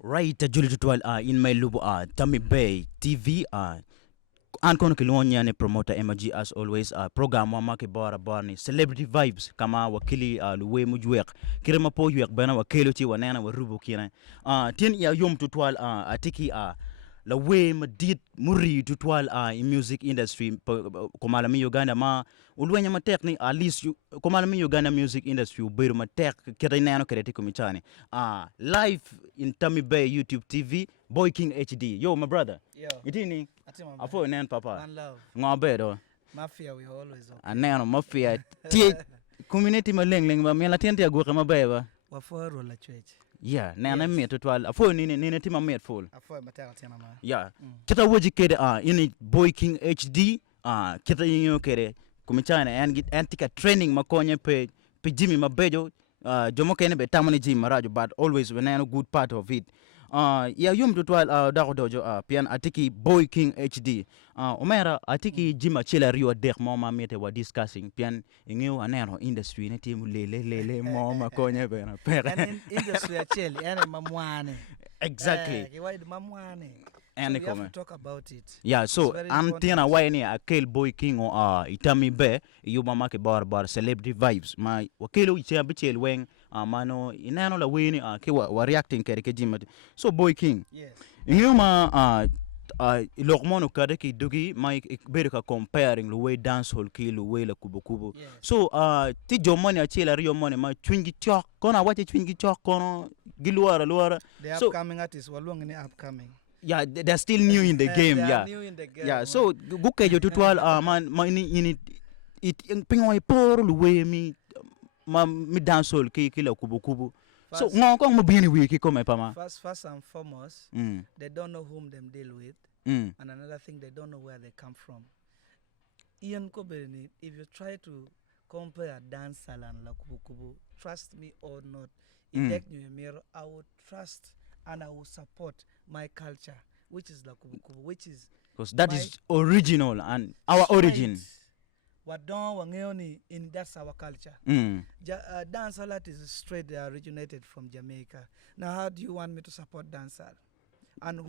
Right, Julie Tutual in my lubu Tammy Bay TV Ankon Kilonia ne promoter MG as always program wa make bora barni celebrity vibes kama wakili luwe mujwek kirema po yuek bana wakelo ti wanana wa rubu kina tin ya yom tutual atiki la way madid muri tutual in music industry komala mi Uganda ma ulwenya matek ni at least komala mi Uganda music industry ubiru matek kira nano kereti kumichani live in Tammy Bay YouTube TV Boy King HD. Yo my brother, Yo. itini Atima afo nen papa man love. Ngabe do Mafia we always okay. aneno mafia ti community maleng ba mela tiente ago kama beba Waforo la church. yeah nana me total afo ni tima me full Afo matera tena ma. yeah kita woji kede ini Boy King HD kita yinyo kede kumichana and antika training makonye pe Jimmy mabejo jomo kene be tamani Jimmy marajo but always when a good part of it ya yum tutwal dako dojo pian atiki Boy King HD omera atiki Jima chela rio dek moma mete wa discussing pian ingeu anero industry ne tim lele moma konye be na pere Industry acheli yani mamwane. exactly Kiwaidi mamwane. and So we have come to talk about it. yeah so very antina wayne akel Boy King itami be yuma make bar celebrity vibes ma wakelo ichia bichel weng mano inano la wini ke wa reacting kere ke Jima so Boy King Yes. yuma lokmono kada ki dugi mai bere ka comparing the way dance hall ki the way la kubo Yes. so ti jomoni achela rio money ma twingi chok kona wache twingi chok kono giluara The so upcoming artists walong ni upcoming. yeah they're still new in the game They yeah are new in the game. yeah so gukejo tutual man ma ini it pingo por the way mi dance hall ki la kubo so ngoko mo bini wiki come pama First and foremost, they don't know whom them deal with. And another thing, they don't know where they come from. Ian Koberni, if you try to compare dance and la kubu, trust me or not, I would trust and I will support my culture, which is la kubu, which is because that is original and our origin. What don't wangeoni in that's our culture. Dancehall is straight originated from Jamaica. Now, how do you want me to support dancehall? And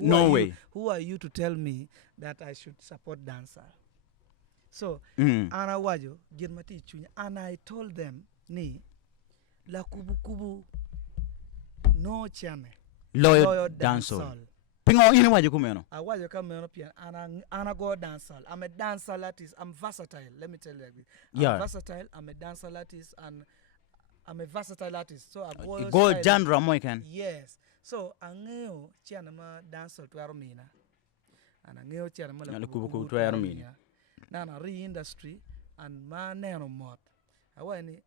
who are you to tell me that I should support dancehall? So, ana wajo girmati chunya, and I told them ni la kubu no chane Loyal dancehall. Pingo ine wajo kumeno. I wajo kameno pia ana go dancehall. I'm a dancehall artist. I'm versatile. Let me tell you like this. I'm versatile. I'm a dancehall artist and I'm a versatile artist. So I go genre mo can. Yes. So angeo chiana ma dancehall twaro mina. And angeo chiana ma la kubu twaro mina. Na re-industry and ma neno mot. Awani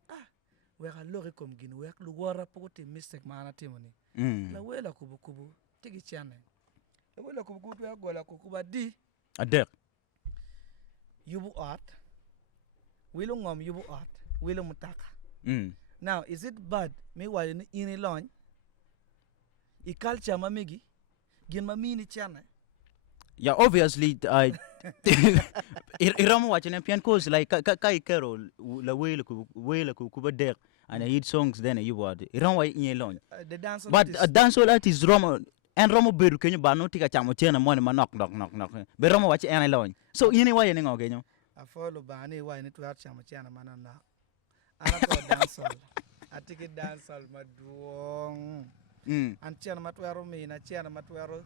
we ga lori kom gin we lu wara pokoti mistake ma na timoni. La we la kubu tigi chiana. La we la kubu we go la kuba di Adek. Yubu art. Wilo ngom yubu art. Wilo mutaka. Now, is it bad me while in a lawn? I culture mamigi. Gin mamini chana. Yeah, obviously Iramo watching pian cause like kai carol la way la kuba dek and I hit songs then you word. Iramo in a lawn. The dance But a dancehall artist Romo and Romo beru kenyu ba no tika chamo chena money ma knock. Be Romo watch any lawn. So anyway any ngogenyo. I follow ba any why need to have chamo chena manana. Anako dancehall. I take it dancehall maduong. And chena matwero me na chena matwero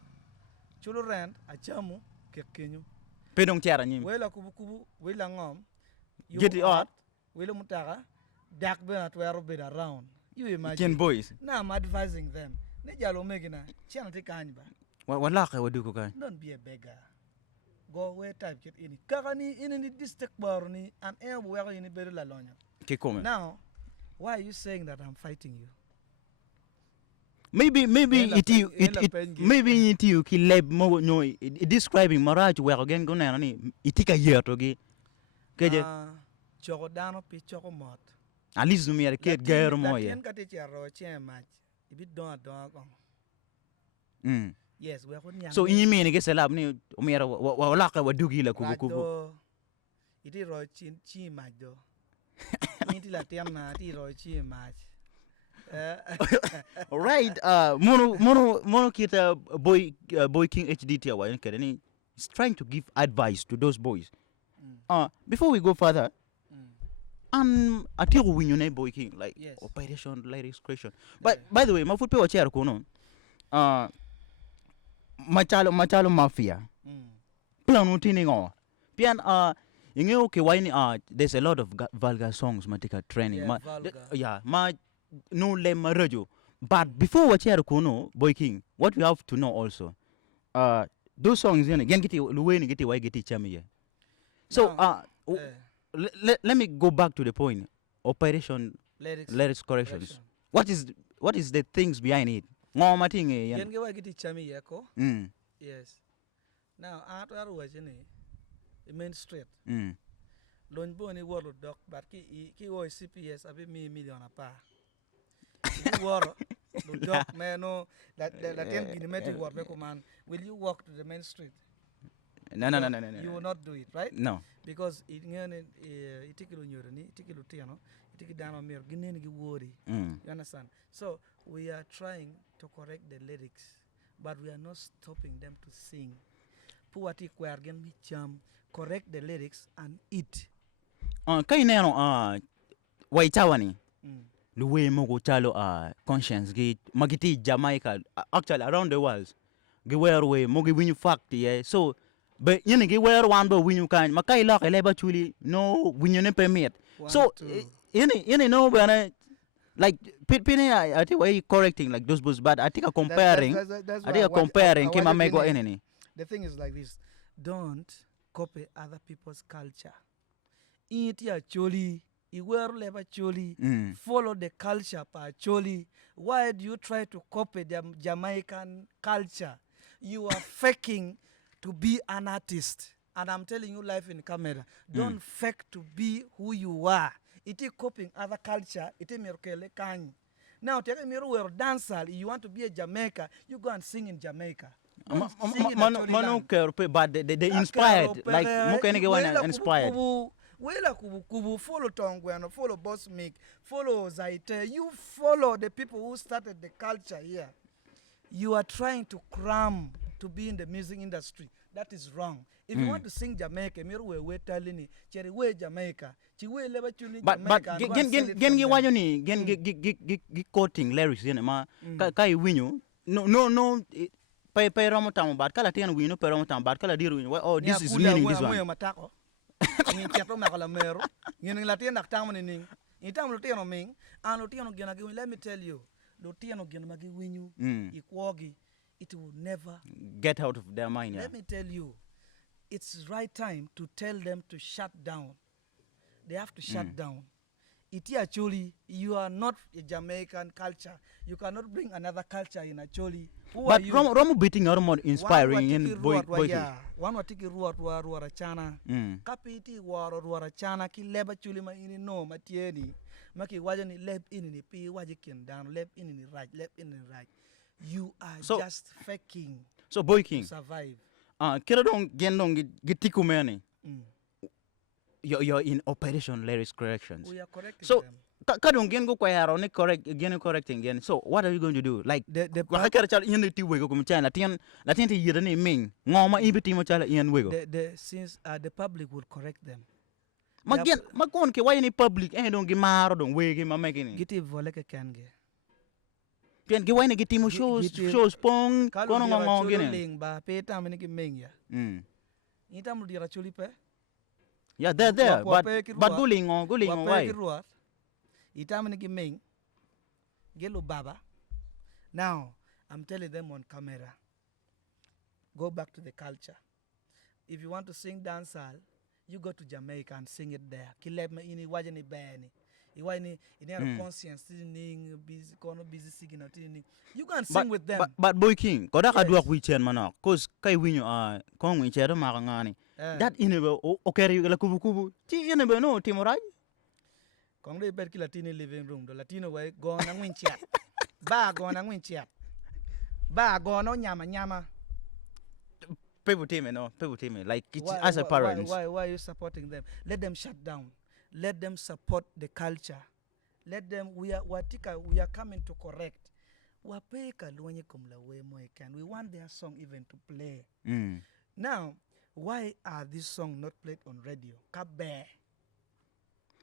chulo rent a chamu kekenyu. Pedong tiara nyim. Wela kubu wela ngom. Get it out. Wela mutaka. Dak be natwero be around. You imagine. Ken boys. Now I'm advising them. Nejalo megina chena take anba. Wala ka waduko kai. Don't be a beggar. Go where type get in. Kagani in the district bar ni and air where you need better la lonya. Now, why are you saying that I'm fighting you? Maybe it you ki leb mo no describing marriage where again go na ni itika year to gi keje chogodano pi chogomot at least me ke gero mo ye yen kati charo che match ibit don ko yes we ko nyang so in me ni ke selab ni umera wala ka wadugi la kubu iti ro chi match do inti la tiam na ti ro chi match All right. Mono kita boy King HDT awa yun kaya ni is trying to give advice to those boys. Before we go further, ati ko win yun boy King like Yes. operation lyrics creation. But by the way, mafut pe wachera ko no. Machalo mafia. Plano tiningo. Pian inge okay why ni there's a lot of vulgar songs matika training. Yeah, vulgar. Ma no le marajo. But before wachera ko no boy King, what we have to know also, those songs gen geti luwe ni geti why geti chamiye. So let me go back to the point. Operation lyrics corrections. What is the things behind it? Ngoma tinge yan. Gen ge wa giti chami yako. Yes. Now aru wajene main street. Lon bo ni woro dok but ki wo CPS abi million apa. Ki woro dok meno that ten kilometer work be man. Will you walk to the main street? No. You will not do it, right? No. Because it ngene itikilo nyoroni, itikilo tiano, itikidano mer ginene gi wori. You understand? So we are trying to correct the lyrics, but we are not stopping them to sing. Puati kwergen mi cham, correct the lyrics and eat. Kay neno waitawani. Luwe mogo chalo conscience gi magiti Jamaica actually around the world. Gi where we mogi win fact yeah. So but you know where one but win you can makai lock eleba chuli no win you permit. So you know when like Pini I think why correcting like those books but I think comparing I think comparing came make go any. The thing is like this, don't copy other people's culture. Eat your Acholi, you wear leva Acholi, follow the culture pa Acholi. Why do you try to copy the Jamaican culture? You are faking to be an artist. And I'm telling you live in camera, don't fake to be who you are. It is copying other culture, it is mirkele kany. Now, tell me you're a dancer, you want to be a Jamaica, you go and sing in Jamaica. Manu but they inspired like mukene one inspired. Wela kubu follow Tongwano, follow Boss Mick, follow Zaite. You follow the people who started the culture here. You are trying to cram to be in the music industry. That is wrong. If you want to sing Jamaica, we telling cherry way Jamaica. But gen wajo ni gen quoting lyrics yen ma kai winyo no pay romo tam bad kala ten wino pay romo tam bad kala diru oh this is meaning this one. Ngin cheto makala mero ngin latin nak tam ni itam lo tiano ming an lo tiano gena gi let me tell you lo tiano gena magi winyu ikwogi it will never get out of their mind. Let me tell you, it's right time to tell them to shut down. They have to shut down. Iti Acholi, you are not a Jamaican culture. You cannot bring another culture in Acholi. But Romo beating are more inspiring in boy. One watiki ruara chana. Kapiti ruara chana ki leba chuli ma ini no matieni. Maki wajani leb ini pi wajikin down, leb ini right, leb ini right. You are just faking. So boy King. To survive. Kira dong gendong gitiku meni. You're in operation lyrics corrections. We are correcting so, them. Kadong gen go kwaya ne correcting again. So what are you going to do? Like the hakara chal yen ti wego kum chana latin ti yira ni ming ngoma ibiti mo chala yen wego. Since the public will correct them. Makon ke why ni public dong gimaro dong wege ma making. Giti voleke kange. Pian gi why ni giti mo shows pong kono ngong gene. Ling ba peta meni ki ming ya. Ita mo dira chuli pe. Yeah, there. But guling why? Ita meni ki ming. Gelo baba. Now, I'm telling them on camera. Go back to the culture. If you want to sing dancehall, you go to Jamaica and sing it there. Kileb me ini wajani bani. Iwaini ini conscience ning busy singing ning. You can sing with them. But boy King, koda ka duak wichen mana. Cause kai winyo kong wichen makangani. That inebe okeri la kubu. Ti inebe no timorai. Kong de ber ki Latino living room. The Latino way go na winchat. Ba go na winchat. Ba go no nyama. People tell me like as a parent. Why are you supporting them? Let them shut down. Let them support the culture. let them. We are coming to correct. Wapeka luanye kumla we moy can. We want their song even to play. Now, why are these songs not played on radio? Kabe.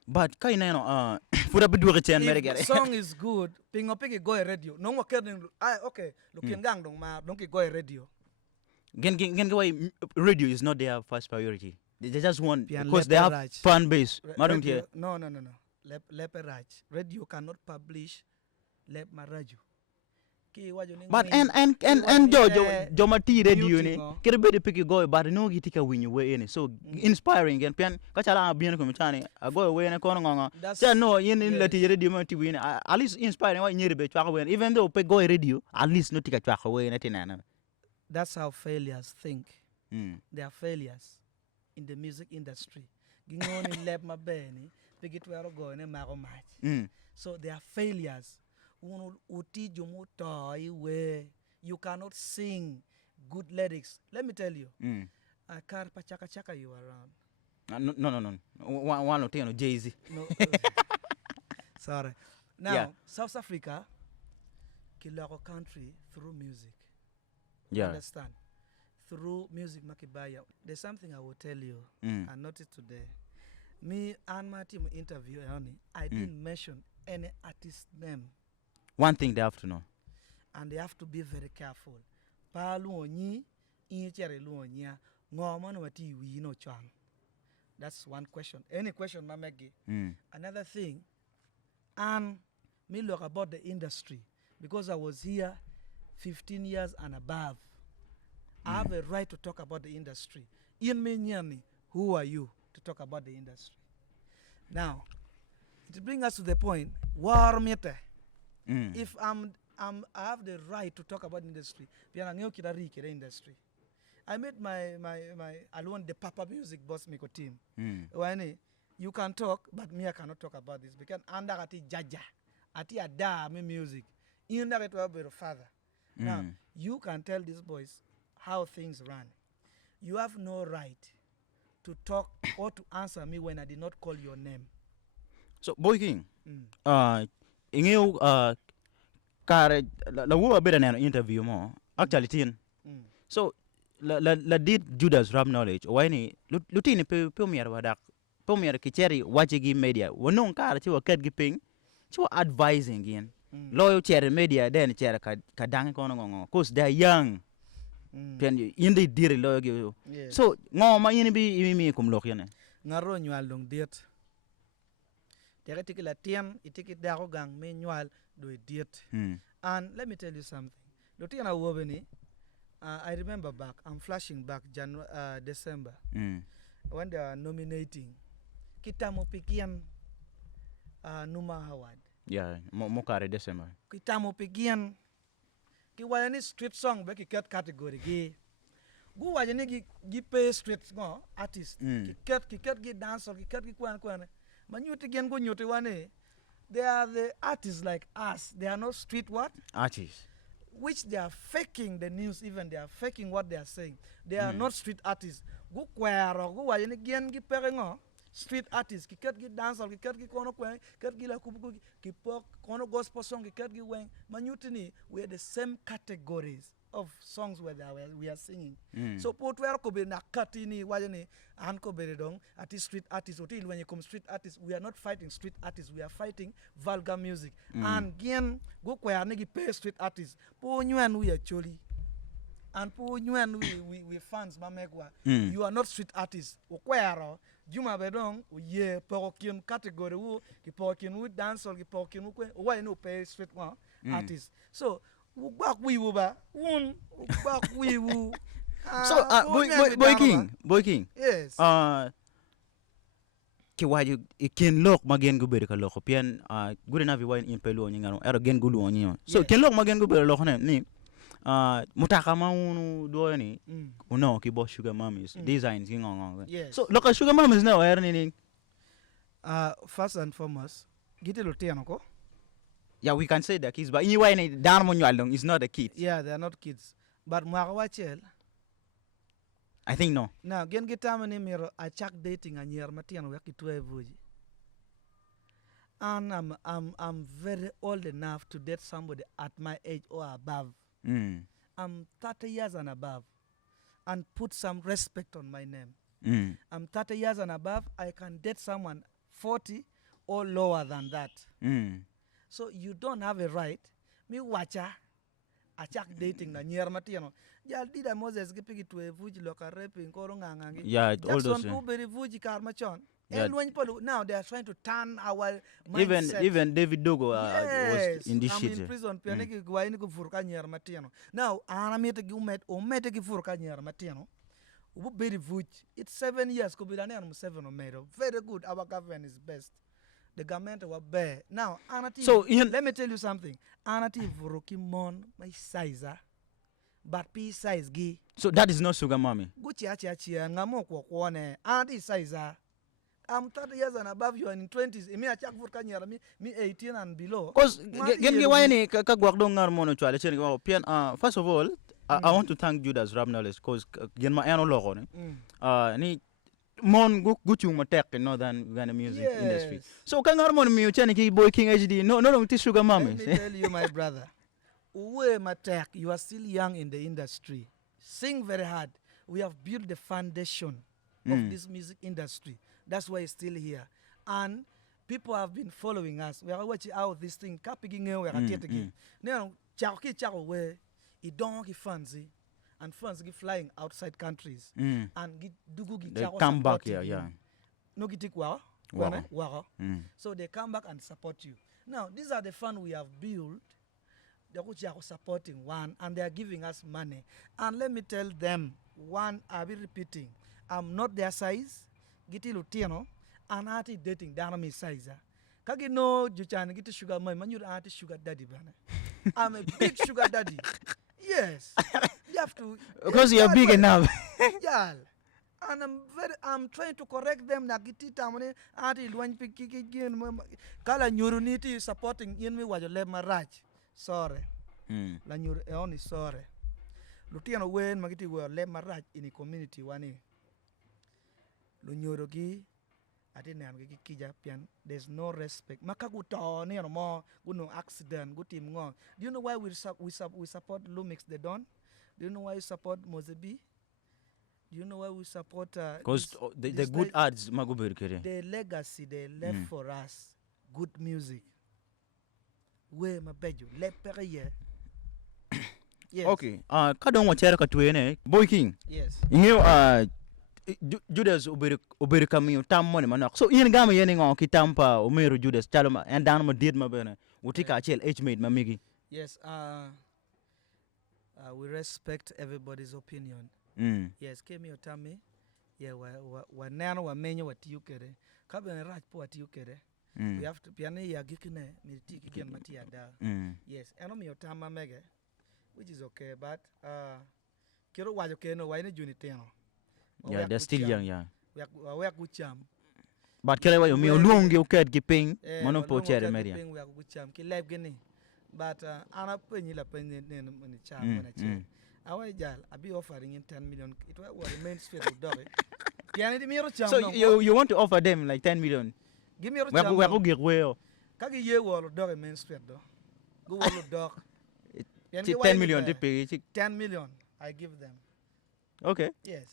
But kaina no fura bidu chen If the song is good, pingopiki go a radio. No more kidding. Okay. Looking gang dong ma don't go a radio. Gen why radio is not their first priority. They just want because they have fan base. No. Leperaj. Radio cannot publish lep maraju. But and jo mati radio ni kere be de pick go but no gitika win way any so inspiring and pian kachala bien ko mitani go away na kono ngonga say no yin lati radio mati win at least inspiring why nyere be twa win even though pe go radio at least no tika twa way na tinana. That's how failures think. They are failures in the music industry. Gingoni lep mabeni pigit wero go ne mago match. So they are failures. You cannot sing good lyrics. Let me tell you. Kar pachaka chaka you around. No. One no Jay-Z. No. Sorry. Now, South Africa kill our country through music. Yeah. Understand? Through music makibaya. There's something I will tell you. I noticed today. Me and my team interview, I didn't mention any artist name. One thing they have to know. And they have to be very careful. Paluonyi, inchere luonya, ngomano wati we no chang. That's one question. Any question, Mamegi? Another thing, and me look about the industry because I was here 15 years and above. I have a right to talk about the industry. In Minyani, who are you to talk about the industry? Now, it brings us to the point. War meter. If I have the right to talk about industry, industry. I met my alone the Papa Music boss Miko team. When you can talk, but me I cannot talk about this because under ati jaja, ati ada me music. In that to have your father. Now you can tell these boys how things run. You have no right to talk or to answer me when I did not call your name. So Boy King, ingeo kare la wo beda na interview mo actually tin so la did Judas rap knowledge why ni lutini pe mi wadak pe mi ki cherry watching media wonon kare ti waket gi ping ti advising again loyal cherry media then cherry ka dang ko no cause they are young pen in the dire loyal gi so ngoma yin bi mi kum lok yene ngaro nyal dong diet tere tikila tiem itiki dago gang me nyal do idiot. And let me tell you something. Lotiana Wobeni, I remember back, I'm flashing back December, when they are nominating Kitamo Pikian Numa Howard. Yeah, Mokare December. Kitamo Pikian Kiwani street song Becky cat category. Go wajani pay street artist. Kikat gi dance or kikat gi kwan. Manyuti gen go nyote wane. They are the artists like us. They are not street what? Artists. Which they are faking the news even. They are faking what they are saying. They are not street artists. Go kwero, go wa yene gen gi perengo. Street artists. Ki ket gi dancer, ki ket gi kono kwen, ket gi la kubu ki pok kono gospel song, ki ket gi weng. Manyutini, we are the same categories of songs where we are singing. So potwer ko be na katini wajene an ko be dong ati street artists oti when you come street artists we are not fighting street artists, we are fighting vulgar music. And gen go kwere ne gi pay street artists po nywan we Acholi and po nywan we fans mamekwa you are not street artists o kwere juma be dong o ye pokin category wo ki pokin wo dance or ki pokin wo why no pay street artists. So back we ba back we so boy king yes ki waju ken lok magen go bere ka lok pian good enough wine in pelo ni ngano ero gen gulu oni so ken lok magen go bere lok ni mutaka ma unu do ni uno ki bo sugar mummies designs ngong so look sugar mummies now er ni first and foremost gitelo tiano ko. Yeah, we can say they're kids, but anyway, it's not a kid. Yeah, they're not kids. But Mwagawachel, I think no. Now, get time miro I check dating and year Matian Waki to a and I'm very old enough to date somebody at my age or above. I'm 30 years and above, and put some respect on my name. I'm 30 years and above. I can date someone 40 or lower than that. So you don't have a right. Me watcha, I check dating na near Matiano. Ya dida Moses gipigi to a vuji loka reping korongangi. Yeah, all those. Jackson Kuberi vuji karmachon. Now they are trying to turn our mindset. Even David Dogo was in this shit. I'm in prison. Pianiki guaini ku furka near Matiano. Now anamete gumet o mete ki furka near Matiano. Ubu beri vuji. It's 7 years. Kubirane anum 7 or mero. Very good. Our government is best. The government were bare. Now, Anati, so let me tell you something. Anati Vuruki Mon, my size, but P size gi. So that is not sugar mommy. Gucci Achia, Namoko, one, Anati size. I'm 30 years and above you and in 20s. Me a chak for Kanyara, me 18 and below. Because, first of all, I want to thank Judas Rabnales because Genma Anologone. Mon guchu matek in northern Uganda music industry. So can harmon mi uchani BWOY KING HD no sugar mommy. Let me tell you, my brother. Uwe matek, you are still young in the industry. Sing very hard. We have built the foundation of this music industry. That's why it's still here. And people have been following us. We are watching out this thing. Kapiging we are getting. Now, chako we idong fancy. And funds get flying outside countries and get they come back here, no get so they come back and support you. Now these are the funds we have built. They are supporting one, and they are giving us money. And let me tell them one, I'll be repeating, I'm not their size. Get Lutino and arty dating down size. Kagi no juchan get sugar my man, you auntie sugar daddy bana. I'm a big sugar daddy. Yes. You have to, because you're big enough. Yeah, and I'm trying to correct them. Nagiti tamone ati luan piki kala nyuruniti supporting in me wajo le maraj. Sorry. La nyur only sorry. Lutiano wen magiti we le maraj in the community wani. Lu nyurogi ati namgi kija pian. There's no respect. Makaguto ni mo guno accident gutim ngong. Do you know why we support Lumix the Don? Do you know why we support Mozebi? Do you know why we support... Because the good ads, the legacy they left for us, good music. Where my bedroom, let periye. Yes. Okay. Kadon wachera katuene. BWOY KING. Yes. You Judas ubiri kami utam money manak. So yen gama yeni ngo kitampa umeru Judas chaloma and down ma did ma bene. Utika achel age made mamigi. Yes. We respect everybody's opinion. Yes, came your tummy. Yeah, wa nano wa menyo wa tiukere. Kabene raj po wa tiukere. We have to piane ya gikine mi tiki ken mati ada. Yes, eno mi otama mege, which is okay, but kiro wajo keno wa ine juniteno. Yeah, they're still young, yeah. We are good cham. But kile wa mi olungi uket giping mono po chere meria. We are good cham. Ki live gini. But ana penyi la penyi ne cham na che. Awa jal abi offering in 10 million. It will remain straight with dog. So you want to offer them like 10 million? Give me a cham. We go give way. Kagi ye wall dog remain straight do. Go wall dog. 10 million they pay. 10 million I give them. Okay. Yes.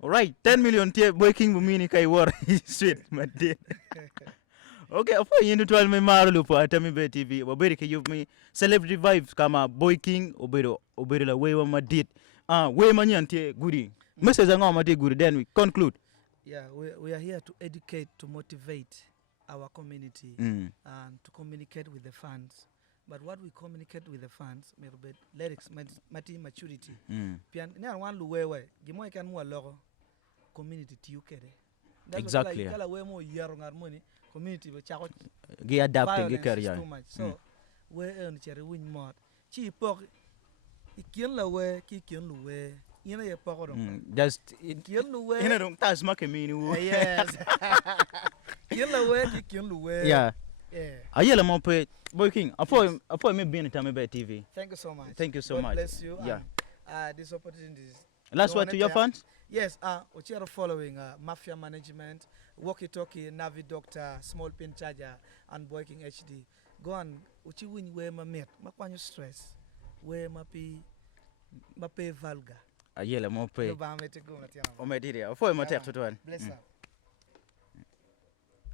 All right, 10 million tie BWOY KING bumini kai war straight madde. Okay, afo yindu 12 me marlu po atami be TV. Obere ke you me celebrity vibes kama BWOY KING obere la way wa madit. We manyantie guri. Message nga mate guri, then we conclude. Yeah, we are here to educate, to motivate our community and to communicate with the fans. But what we communicate with the fans, lyrics, maturity. Pian ne wan luwewe, gimo kan mo logo community ti ukere. Exactly. Kala we mo yaro harmony community be chako gi adapting gi career. So we earn chere win more. Chi pok ikien la we ki kien luwe. Ina ye pok don. Just kien luwe. Ina don tas makemini wo. Yes. Kien la we ki kien luwe. Yeah. Yeah. Ayela mo pe BWOY KING. Afo me be in Tame Bay TV. Thank you so much. Thank you so God much. Bless you. Yeah. This opportunity is last word to your fans? Yes, we're following Mafia Management. walkie-talkie, Navi Doctor, Small Pin Charger, and BWOY KING HD. Go on, uchi win where my mate, ma kwanyo stress, where ma pe vulgar. Ayela mo pe. No ba me te go matiama. O me dire, o foi mo te tutuan. Bless up.